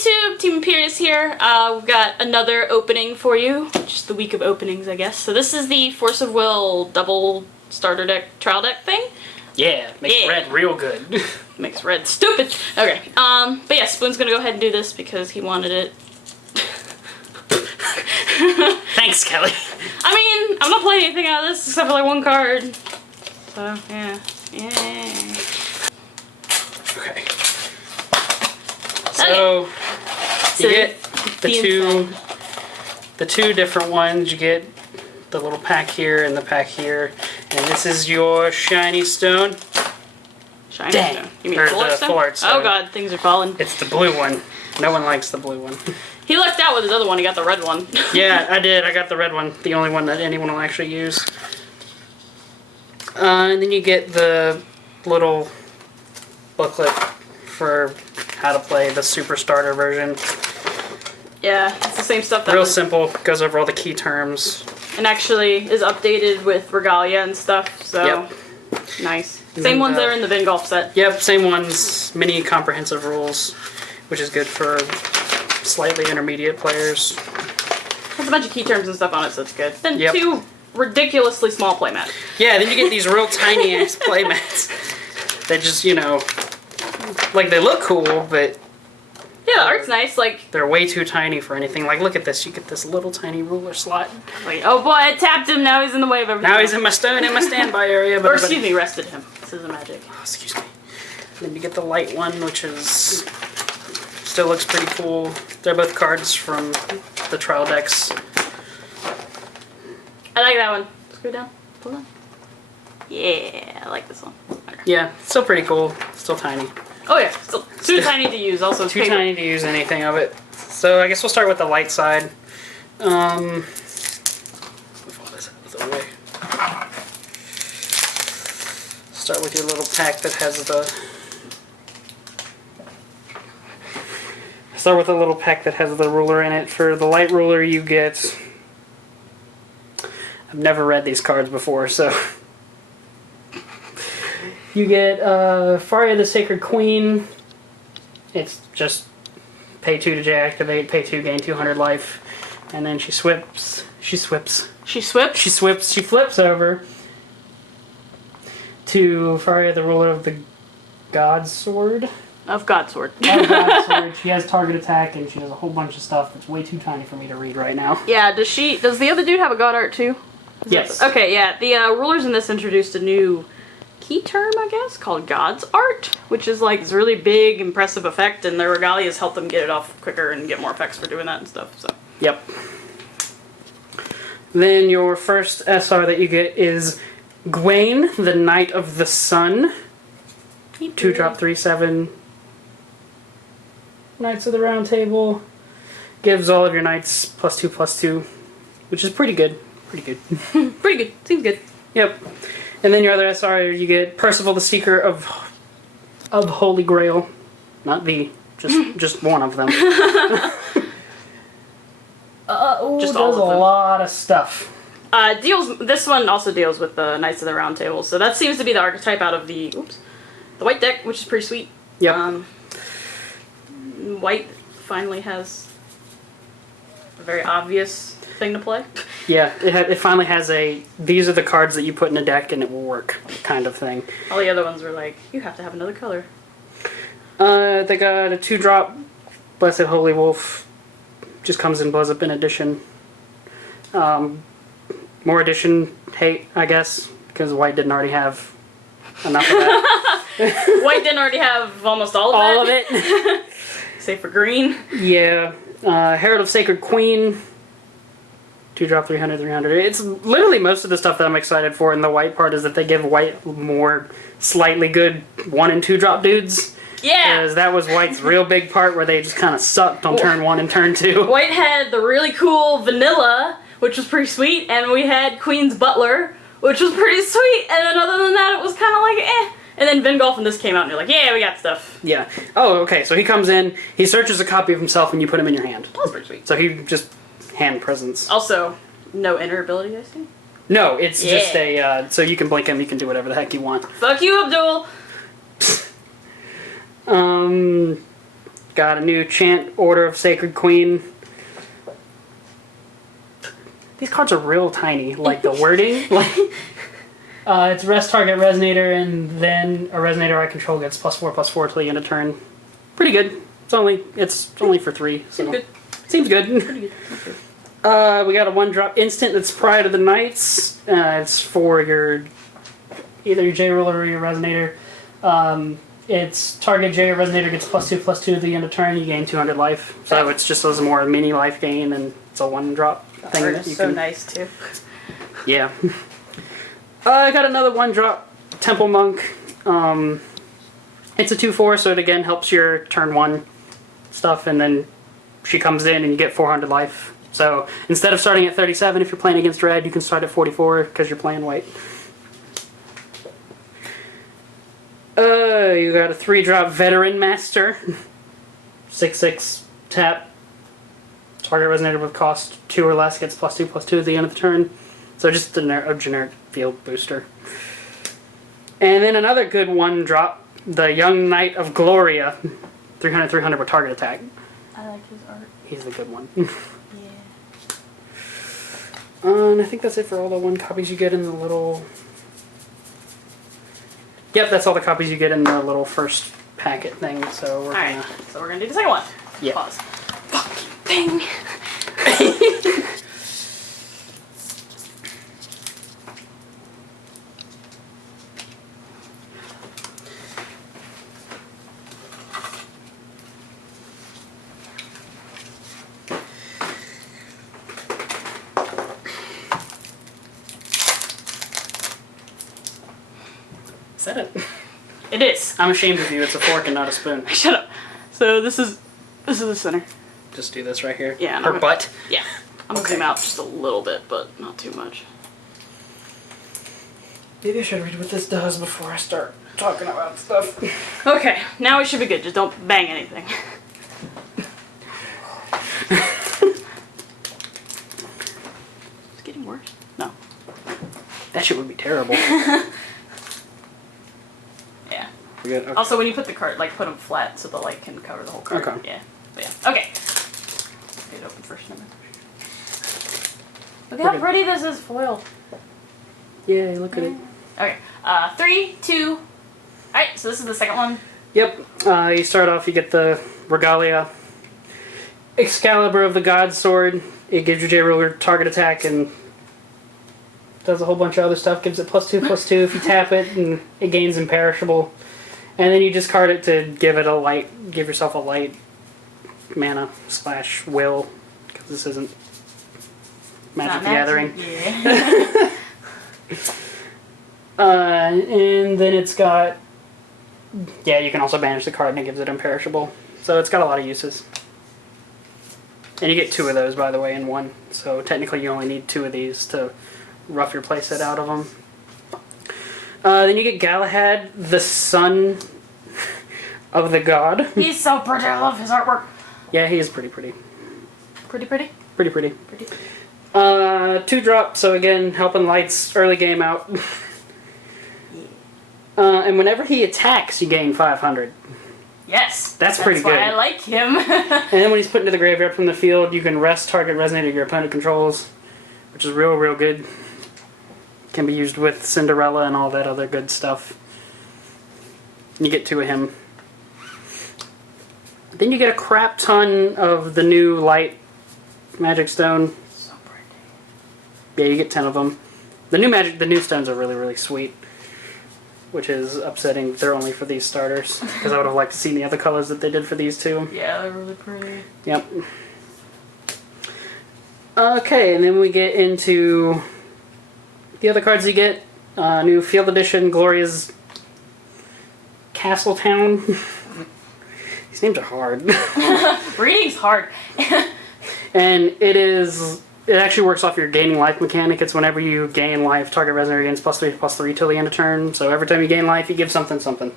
YouTube? Team Imperius here. We've got another opening for you. Just the week of openings, I guess. So this is the Force of Will double starter deck, trial deck thing. Yeah, makes red real good. Makes red stupid. Okay, but yeah, Spoon's gonna go ahead and do this because he wanted it. Thanks, Kelley. I mean, I'm not playing anything out of this except for like one card. So, yeah. Yeah. Okay. So, you get the two different ones. You get the little pack here and the pack here. And this is your shiny stone. Shiny Dang. stone. You mean Or full the art stone? full art stone. Oh god, things are falling. It's the blue one. No one likes the blue one. He lucked out with his other one, he got the red one. Yeah, I did. I got the red one. The only one that anyone will actually use. And then you get the little booklet for how to play the Super Starter version. Yeah, it's the same stuff that Real simple. Goes over all the key terms. And actually is updated with Regalia and stuff, so Yep. nice. Same ones that are in the Vingolf set. Yep, same ones. Mini comprehensive rules, which is good for slightly intermediate players. Has a bunch of key terms and stuff on it, so it's good. Then Yep. two ridiculously small playmats. Yeah, then you get these real tiny ass playmats that just, you know, like they look cool, but Yeah, the art's nice. Like, they're way too tiny for anything. Like, look at this. You get this little tiny ruler slot. like, oh boy, I tapped him. Now he's in the way of everything. Now he's in my standby area. But, Or excuse me, rested him. This is a magic. Oh, excuse me. Then you get the light one, which is still looks pretty cool. They're both cards from the trial decks. I like that one. Screw down. Pull down. Yeah, I like this one. Okay. Yeah, still pretty cool. Still tiny. Oh yeah, still too tiny to use. Also, it's Too paper. tiny to use anything of it. So I guess we'll start with the light side. Move all this out of the way. Start with your little pack that has the. Start with a little pack that has the ruler in it. For the light ruler, you get. I've never read these cards before, so. You get Faria the Sacred Queen. It's just pay 2 to deactivate, pay 2, gain 200 life. And then she flips over to Faria the Ruler of the God's Sword. Of Godsword. Of God's Sword. She has target attack and she has a whole bunch of stuff that's way too tiny for me to read right now. Yeah, does the other dude have a God art too? Yes. Okay, yeah. The rulers in this introduced a new key term, I guess, called God's Art, which is like this really big, impressive effect, and their regalias help them get it off quicker and get more effects for doing that and stuff, so. Yep. Then your first SR that you get is Gwaine, the Knight of the Sun. 2-drop 3/7. Knights of the Round Table. Gives all of your knights +2/+2, which is pretty good. Pretty good. Pretty good. Seems good. Yep. And then your other SR, you get Percival the Seeker of Holy Grail. Not the, just one of them. Just does all of a them. lot of stuff. This one also deals with the Knights of the Round Table, so that seems to be the archetype out of the white deck, which is pretty sweet. Yep. White finally has a very obvious thing to play. Yeah, it finally has a, these are the cards that you put in a deck and it will work kind of thing. All the other ones were like, you have to have another color. They got a 2-drop Blessed Holy Wolf. Just comes in, blows up in addition. More addition hate, I guess, because white didn't already have enough of that. White didn't already have almost all of All that. of it. Save for green. Yeah. Herald of Sacred Queen. 2-drop 300/300. It's literally most of the stuff that I'm excited for in the white part is that they give white more slightly good 1 and 2-drop dudes. Yeah! Because that was white's real big part where they just kind of sucked on turn 1 and turn 2. White had the really cool Vanilla, which was pretty sweet, and we had Queen's Butler, which was pretty sweet, and then other than that it was kind of like eh. And then Vingolf and this came out and you're like, yeah, we got stuff. Yeah. Oh, okay, so he comes in, he searches a copy of himself and you put him in your hand. That was pretty sweet. So he just hand presence. Also, no enter ability, I see. No, it's just a, so you can blink him, you can do whatever the heck you want. Fuck you, Abdul! got a new chant, Order of Sacred Queen. These cards are real tiny, like the wording. Like, it's rest target resonator, and then a resonator I control gets +4/+4 till the end of turn. Pretty good. It's only for 3. So. Seems good. Seems good. Pretty good. Okay. We got a 1-drop instant that's Pride of the Knights. It's for either your J roller or your resonator. It's target J or resonator gets +2/+2 at the end of turn. You gain 200 life. So it's just a more mini life gain, and it's a 1-drop thing. Art is so nice too. Yeah. I got another 1-drop Temple Monk. It's a 2/4, so it again helps your turn 1 stuff, and then she comes in and you get 400 life. So instead of starting at 37, if you're playing against red, you can start at 44 because you're playing white. You got a 3-drop Veteran Master. 6/6 tap. Target resonator with cost 2 or less gets +2/+2 at the end of the turn. So just a generic field booster. And then another good 1-drop, the Young Knight of Gloria. 300/300 with target attack. I like his art. He's the good one. Yeah. And I think that's it for all the 1 copies you get in the little... Yep, that's all the copies you get in the little first packet thing, so we're Alright, so we're gonna do the second one. Yeah. Pause. Fucking thing. Is that it? It is. I'm ashamed of you, it's a fork and not a spoon. Shut up. So this is the center. Just do this right here. Yeah. Her butt. Yeah. I'm gonna zoom out just a little bit, but not too much. Maybe I should read what this does before I start talking about stuff. Okay, now we should be good. Just don't bang anything. It's getting worse. No. That shit would be terrible. Yeah. We good? Okay. Also, when you put the card, like, put them flat so the light can cover the whole card. Okay. Yeah. But yeah. Okay. Get it open first. Look how pretty this is foiled. Yeah, look at it. Okay. 3, 2. Alright, so this is the second one. Yep. You start off, you get the Regalia. Excalibur of the God Sword. It gives your J-Ruler target attack and does a whole bunch of other stuff. Gives it +2/+2 if you tap it, and it gains imperishable. And then you discard it to give yourself a light mana / will, because this isn't Magic the Gathering. Yeah. And then it's got, yeah, you can also banish the card and it gives it imperishable. So it's got a lot of uses. And you get 2 of those, by the way, in 1. So technically you only need 2 of these to rough your playset out of them. Then you get Galahad, the son of the god. He's so pretty. I love his artwork. Yeah, he is pretty pretty. Pretty pretty? Pretty pretty. Pretty pretty. 2-drop, so again, helping Lights early game out. And whenever he attacks, you gain 500. Yes. That's pretty good. That's why I like him. And then when he's put into the graveyard from the field, you can rest target resonator your opponent controls, which is real, real good. Can be used with Cinderella and all that other good stuff. And you get 2 of him. Then you get a crap ton of the new light magic stone. So pretty. Yeah, you get 10 of them. The new stones are really, really sweet. Which is upsetting. They're only for these starters. Because I would have liked to see the other colors that they did for these 2. Yeah, they're really pretty. Yep. Okay, and then we get into the other cards you get. New Field Edition, Gloria's Castletown. These names are hard. Reading's hard. And it actually works off your gaining life mechanic. It's whenever you gain life, target resonator gains +3/+3 till the end of turn. So every time you gain life, you give something something.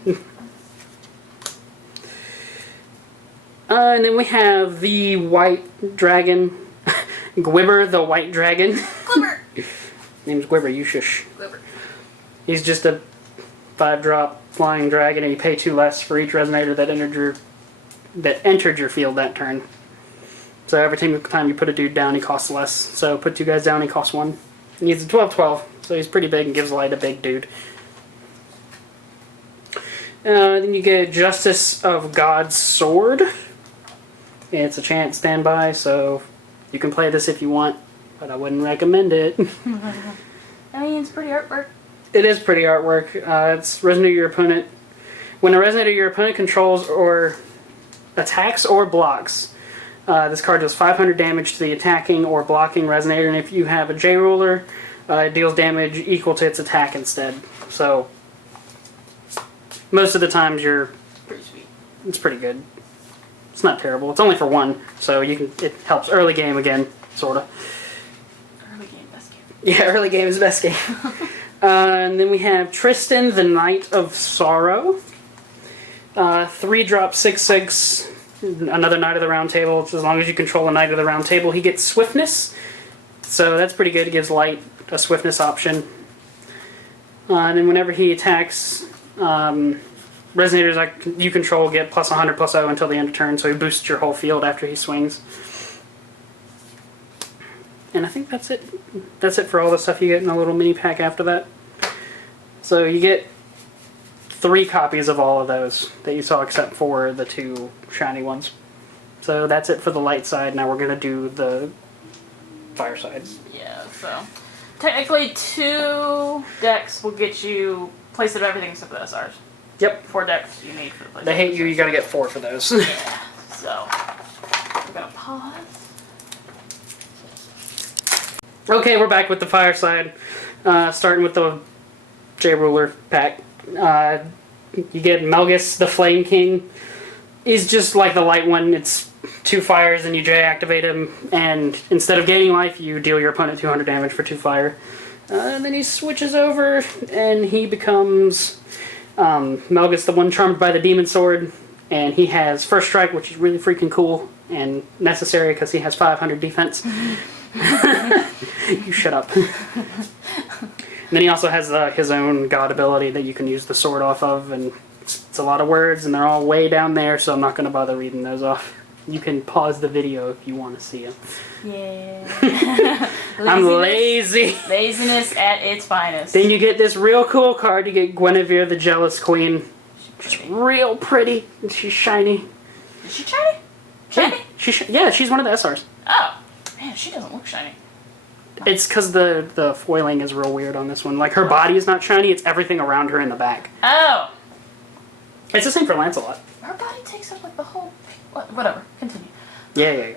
And then we have the White Dragon. Gwibber the White Dragon. Glimmer. Name's Gwibber, you shush. Glimmer. He's just a 5-drop flying dragon, and you pay 2 less for each resonator that entered your that entered your field that turn. So every time you put a dude down, he costs less. So put 2 guys down, he costs 1. And he's a 12/12, so he's pretty big and gives light a big dude. Then you get Justice of God's Sword. It's a chance standby, so you can play this if you want, but I wouldn't recommend it. I mean, it's pretty artwork. It is pretty artwork. It's Resonate your opponent. When a Resonator your opponent controls or attacks or blocks, this card does 500 damage to the attacking or blocking Resonator, and if you have a J-Ruler, it deals damage equal to its attack instead. So, most of the times Pretty sweet. it's pretty good. It's not terrible. It's only for 1, so it helps early game again, sorta. Early game, best game. Yeah, early game is best game. And then we have Tristan, the Knight of Sorrow. 3-drop 6/6. Another Knight of the Round Table. As long as you control a Knight of the Round Table, he gets Swiftness. So that's pretty good. It gives Light a Swiftness option. And then whenever he attacks, Resonators like you control get plus 100 plus 0 until the end of turn, so he boosts your whole field after he swings. And I think that's it. That's it for all the stuff you get in a little mini pack after that. So you get 3 copies of all of those that you saw except for the 2 shiny ones. So that's it for the light side. Now we're going to do the fire sides. Yeah, so technically 2 decks will get you place of everything except for the SRs. Yep. 4 decks you need for the place. They hate you, you got to get 4 for those. Yeah, so we're going to pause. Okay, we're back with the fireside, starting with the J-Ruler pack. You get Melgis, the Flame King. He's just like the light one. It's 2 fires and you J-activate him, and instead of gaining life, you deal your opponent 200 damage for 2 fire. And then he switches over, and he becomes Melgis, the one charmed by the Demon Sword, and he has First Strike, which is really freaking cool and necessary because he has 500 defense. You shut up. And then he also has his own god ability that you can use the sword off of, and it's a lot of words, and they're all way down there, so I'm not going to bother reading those off. You can pause the video if you want to see them. Yeah. I'm lazy. Laziness at its finest. Then you get this real cool card. You get Guinevere, the Jealous Queen. She's real pretty, and she's shiny. Is she shiny? Shiny? Yeah, she's one of the SRs. Oh. Man, she doesn't look shiny. It's because the foiling is real weird on this one. Like, her body is not shiny, it's everything around her in the back. Oh. It's the same for Lancelot. Her body takes up like the whole... Whatever. Continue. Yeah.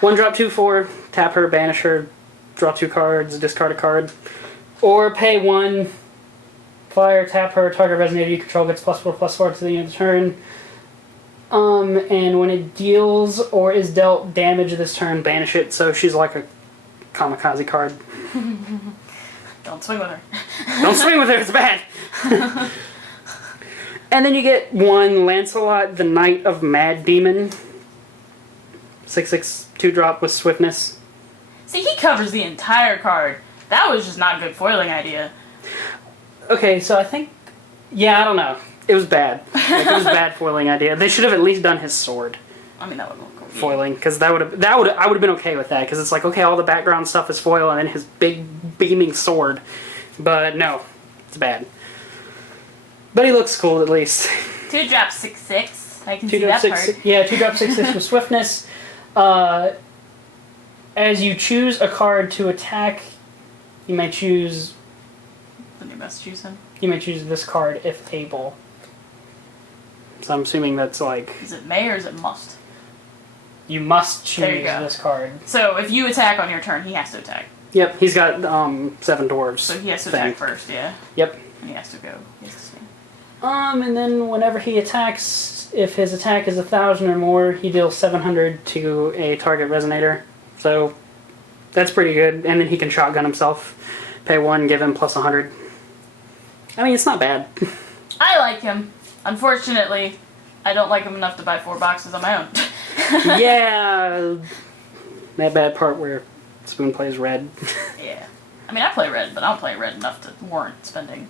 1-drop 2/4, tap her, banish her, draw 2 cards, discard a card. Or pay 1, fire, tap her, target resonator you control gets +4/+4 to the end of the turn. And when it deals or is dealt damage this turn, banish it, so she's like a kamikaze card. Don't swing with her. Don't swing with her, it's bad! And then you get 1 Lancelot, the Knight of Mad Demon. 6/6, 2-drop with Swiftness. See, he covers the entire card. That was just not a good foiling idea. Okay, so I think... Yeah, I don't know. It was bad. Like, it was a bad foiling idea. They should have at least done his sword. I mean, that would look cool. Foiling, because I would have been okay with that, because it's like, okay, all the background stuff is foil, and then his big beaming sword. But no, it's bad. But he looks cool at least. 2-drop 6/6. I can see that part. Yeah, 2-drop 6/6 with Swiftness. As you choose a card to attack, you may choose. Then you must choose him. You may choose this card if able. So I'm assuming that's like... Is it may or is it must? You must choose There you go. this card. So if you attack on your turn, he has to attack. Yep, he's got 7 dwarves. So he has to thing. attack first, yeah? Yep. And he has to go. He has to swing. And then whenever he attacks, if his attack is 1,000 or more, he deals 700 to a target resonator. So that's pretty good. And then he can shotgun himself. Pay 1, give him plus 100. I mean, it's not bad. I like him. Unfortunately, I don't like him enough to buy 4 boxes on my own. Yeah. That bad part where Spoon plays red. Yeah. I mean, I play red, but I don't play red enough to warrant spending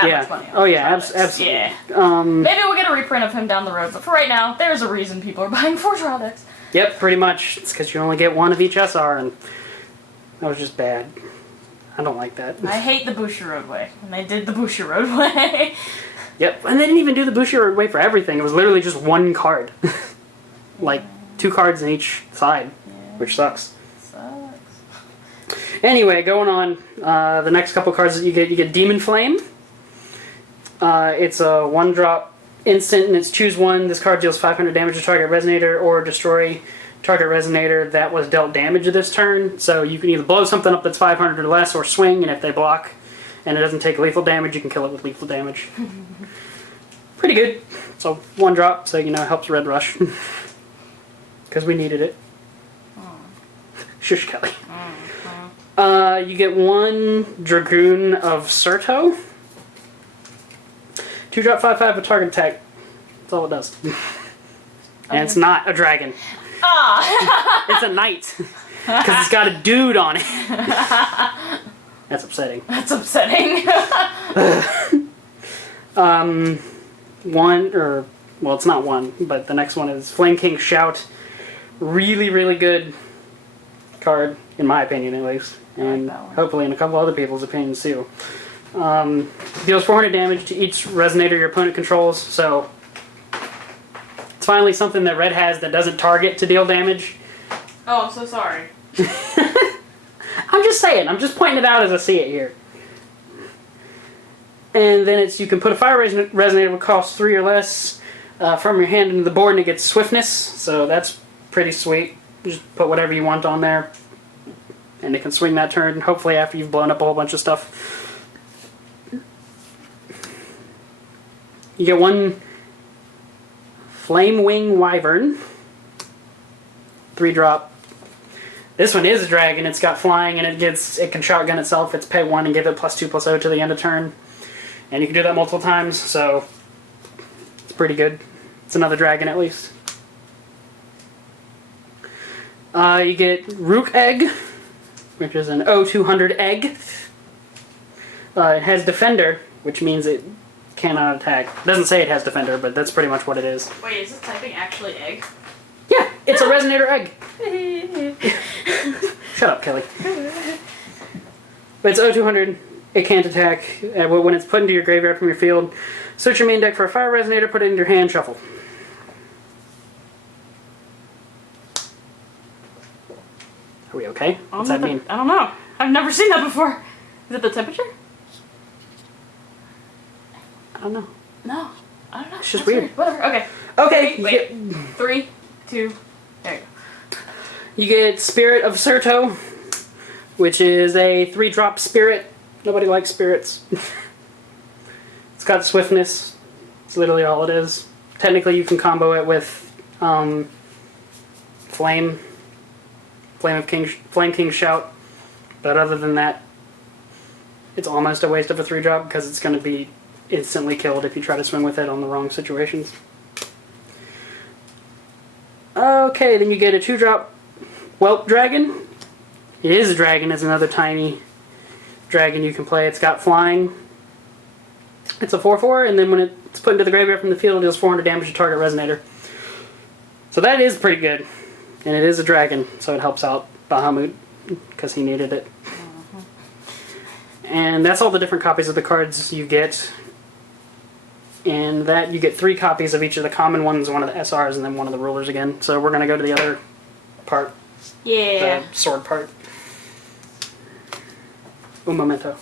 that Yeah. much money on Oh, yeah, products. absolutely. Yeah. Maybe we'll get a reprint of him down the road, but for right now, there's a reason people are buying Forge products. Yep, pretty much. It's because you only get one of each SR, and that was just bad. I don't like that. I hate the Bushiroad way, and they did the Bushiroad way. Yep, and they didn't even do the Bushiroad way for everything. It was literally just one card. Like, 2 cards on each side, which sucks. Anyway, going on, the next couple cards that you get Demon Flame. It's a 1-drop instant, and it's choose one. This card deals 500 damage to target Resonator, or destroy target Resonator that was dealt damage this turn. So you can either blow something up that's 500 or less, or swing, and if they block and it doesn't take lethal damage, you can kill it with lethal damage. Pretty good. So 1-drop, so it helps Red Rush. Because we needed it. Shush, Kelley. You get 1 Dragoon of Surto. 2-drop 5/5 with target attack. That's all it does. And it's not a dragon. It's a knight. Because it's got a dude on it. That's upsetting. That's upsetting. Well, it's not 1, but the next one is Flame King Shout. Really, really good card, in my opinion at least. And that one. hopefully in a couple other people's opinions too. Deals 400 damage to each Resonator your opponent controls, so it's finally something that Red has that doesn't target to deal damage. Oh, I'm so sorry. I'm just saying, I'm just pointing it out as I see it here. And then you can put a Fire Resonator with cost 3 or less from your hand into the board, and it gets Swiftness, so that's pretty sweet. Just put whatever you want on there, and it can swing that turn, hopefully after you've blown up a whole bunch of stuff. You get 1 Flame Wing Wyvern. 3-drop. This one is a dragon. It's got flying, and it can shotgun itself. It's pay 1 and give it +2/+0 to the end of turn. And you can do that multiple times, so it's pretty good. It's another dragon at least. You get Rook Egg, which is an 0200 egg. It has Defender, which means it cannot attack. It doesn't say it has Defender, but that's pretty much what it is. Wait, is this typing actually egg? Yeah, it's a Resonator egg. Shut up, Kelley. But it's 0200. It can't attack. When it's put into your graveyard from your field, search your main deck for a Fire Resonator, put it in your hand, shuffle. Are we okay? What's that mean? I don't know. I've never seen that before. Is it the temperature? I don't know. No. I don't know. It's just That's weird. Whatever. Okay. Okay. Wait. 3, 2. There you go. You get Spirit of Surto, which is a 3-drop spirit. Nobody likes spirits. It's got Swiftness. It's literally all it is. Technically, you can combo it with Flame King Shout, but other than that, it's almost a waste of a 3-drop because it's going to be instantly killed if you try to swing with it on the wrong situations. Okay, then you get a 2-drop Whelp Dragon. It is a dragon. It's another tiny dragon you can play. It's got flying. It's a 4/4, and then when it's put into the graveyard from the field, it deals 400 damage to target Resonator. So that is pretty good. And it is a dragon, so it helps out Bahamut, because he needed it. And that's all the different copies of the cards you get. And that you get 3 copies of each of the common ones, one of the SRs, and then one of the rulers again. So we're going to go to the other part. Yeah. The sword part. Un momento.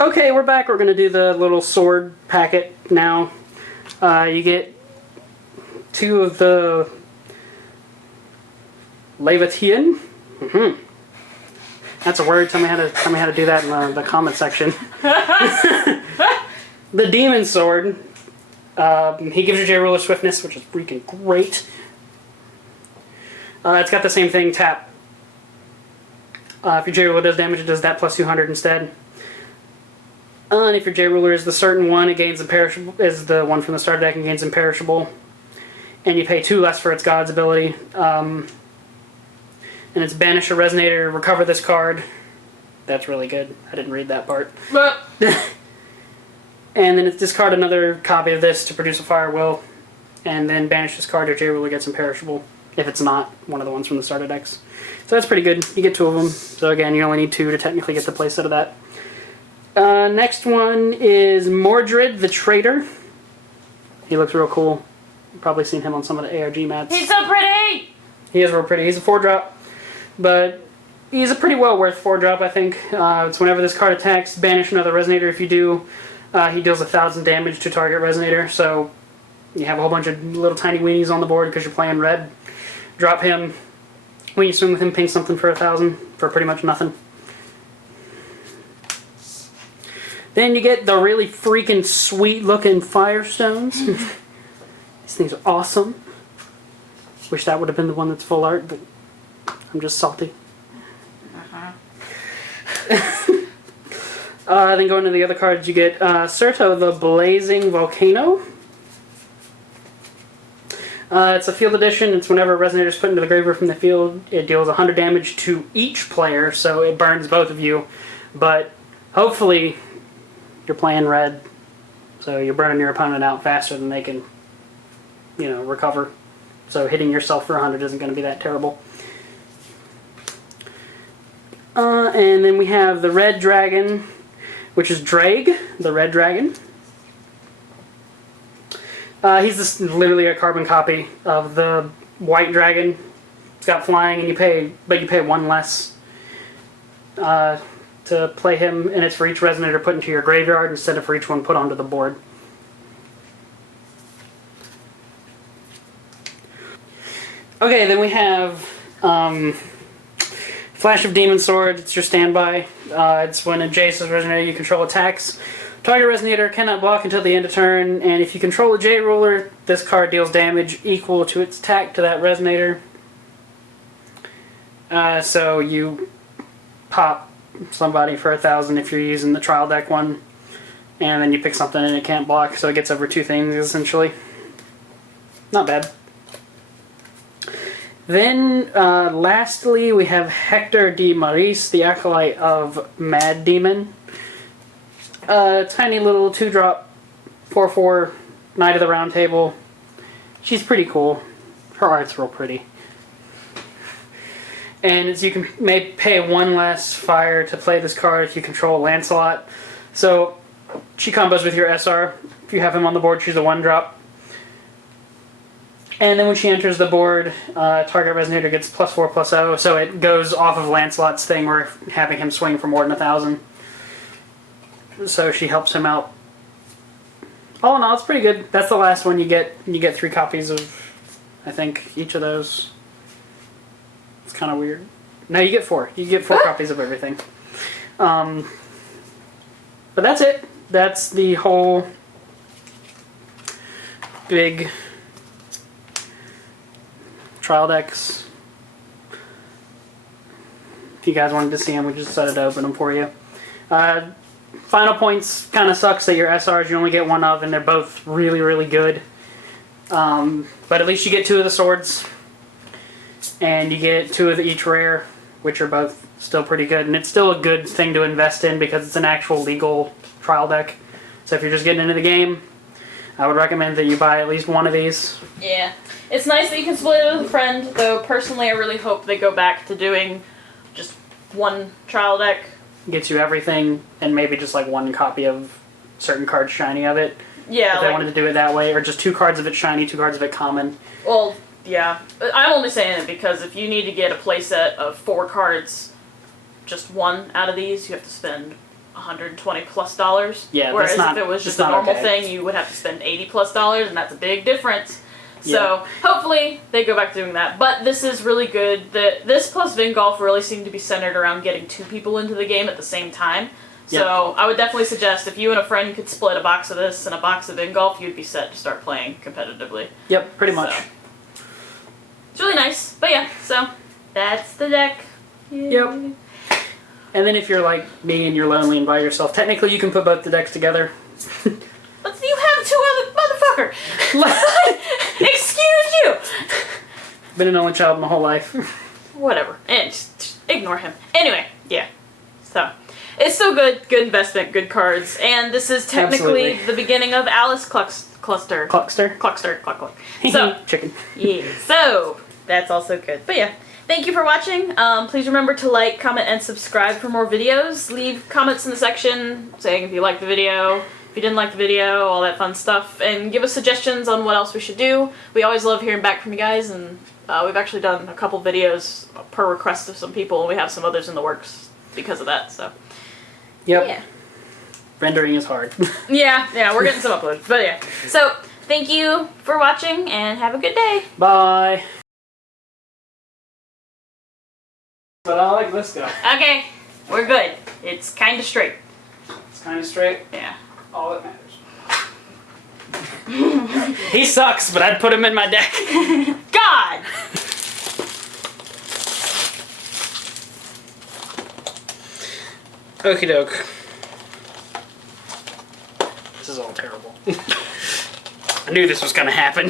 Okay, we're back. We're going to do the little sword packet now. You get 2 of the Levitian. That's a word. Tell me how to do that in the comment section. The Demon Sword. He gives your J-Ruler Swiftness, which is freaking great. It's got the same thing, tap. If your J-Ruler does damage, it does that plus 200 instead. And if your J-Ruler is the certain one, it gains Imperishable, is the one from the starter deck and gains Imperishable. And you pay 2 less for its God's ability. And it's Banish a Resonator, recover this card. That's really good. I didn't read that part. And then it's discard another copy of this to produce a fire will, and then banish this card. Your J ruler gets imperishable if it's not one of the ones from the starter decks. So that's pretty good. You get 2 of them. So again, you only need 2 to technically get the playset of that. Next one is Mordred the Traitor. He looks real cool. You've probably seen him on some of the ARG mats. He's so pretty! He is real pretty. He's a 4-drop, but he's a pretty well worth 4-drop, I think. It's whenever this card attacks, banish another Resonator. If you do, he deals 1,000 damage to target Resonator. So you have a whole bunch of little tiny weenies on the board because you're playing red. Drop him. When you swing with him, ping something for 1,000 for pretty much nothing. Then you get the really freaking sweet looking Firestones. These things are awesome. Wish that would have been the one that's full art, but I'm just salty. Then going to the other cards, you get Serto the Blazing Volcano. It's a field edition. It's whenever a Resonator is put into the graveyard from the field, it deals 100 damage to each player, so it burns both of you. But hopefully you're playing red, so you're burning your opponent out faster than they can, recover. So hitting yourself for 100 isn't going to be that terrible. And then we have the Red Dragon, which is Drag, the Red Dragon. He's literally a carbon copy of the White Dragon. It's got flying, and you pay 1 less to play him, and it's for each Resonator put into your graveyard instead of for each one put onto the board. Okay, then we have Flash of Demon Sword. It's your standby. It's when a Jace's Resonator you control attacks. Target Resonator cannot block until the end of turn, and if you control a J ruler, this card deals damage equal to its attack to that Resonator. So you pop somebody for 1,000 if you're using the trial deck one, and then you pick something and it can't block, so it gets over 2 things essentially. Not bad. Then, lastly, we have Hector de Maris, the Acolyte of Mad Demon. Tiny little 2-drop, 4/4, Knight of the Round Table. She's pretty cool. Her art's real pretty. And you can pay 1 less fire to play this card if you control Lancelot. So, she combos with your SR. If you have him on the board, she's a 1-drop. And then when she enters the board, target Resonator gets +4/+0, so it goes off of Lancelot's thing where having him swing for more than 1,000. So she helps him out. All in all, it's pretty good. That's the last one you get. You get 3 copies of, I think, each of those. It's kind of weird. No, you get 4. You get 4 copies of everything. But that's it. That's the whole big trial decks. If you guys wanted to see them, we just decided to open them for you. Final points kind of sucks that your SRs you only get 1 of, and they're both really, really good. But at least you get 2 of the swords, and you get 2 of each rare, which are both still pretty good. And it's still a good thing to invest in because it's an actual legal trial deck. So if you're just getting into the game, I would recommend that you buy at least 1 of these. Yeah. It's nice that you can split it with a friend, though personally I really hope they go back to doing just 1 trial deck. Gets you everything, and maybe just like 1 copy of certain cards shiny of it. Yeah. If they wanted to do it that way, or just 2 cards of it shiny, 2 cards of it common. Well, yeah. I'm only saying it because if you need to get a playset of 4 cards, just 1 out of these, you have to spend $120+. Yeah, whereas that's not, if it was just a normal thing, you would have to spend $80+, and that's a big difference. So, hopefully, they go back to doing that. But this is really good. This plus Vingolf really seem to be centered around getting 2 people into the game at the same time. So, I would definitely suggest if you and a friend could split a box of this and a box of Vingolf, you'd be set to start playing competitively. Yep, pretty much. So, it's really nice. But yeah, so, that's the deck. Yay. Yep. And then if you're like me and you're lonely and by yourself, technically you can put both the decks together. But you have 2 other motherfucker! Excuse you! Been an only child my whole life. Whatever. And just ignore him. Anyway, yeah. So, it It's still good. Good investment. Good cards. And this is technically Absolutely. the beginning of Alice Cluster. Cluckster. Cluckster. Cluck cluck. So, Chicken. yeah. So, that's also good. But yeah. Thank you for watching. Please remember to like, comment, and subscribe for more videos. Leave comments in the section saying if you liked the video, if you didn't like the video, all that fun stuff. And give us suggestions on what else we should do. We always love hearing back from you guys. And we've actually done a couple videos per request of some people. And we have some others in the works because of that. So, Yep. yeah. Rendering is hard. Yeah, we're getting some uploads. But yeah. So, thank you for watching and have a good day. Bye. But I like this guy. Okay, we're good. It's kind of straight. It's kind of straight. Yeah. All that matters. He sucks, but I'd put him in my deck. God! Okie doke. This is all terrible. I knew this was gonna happen.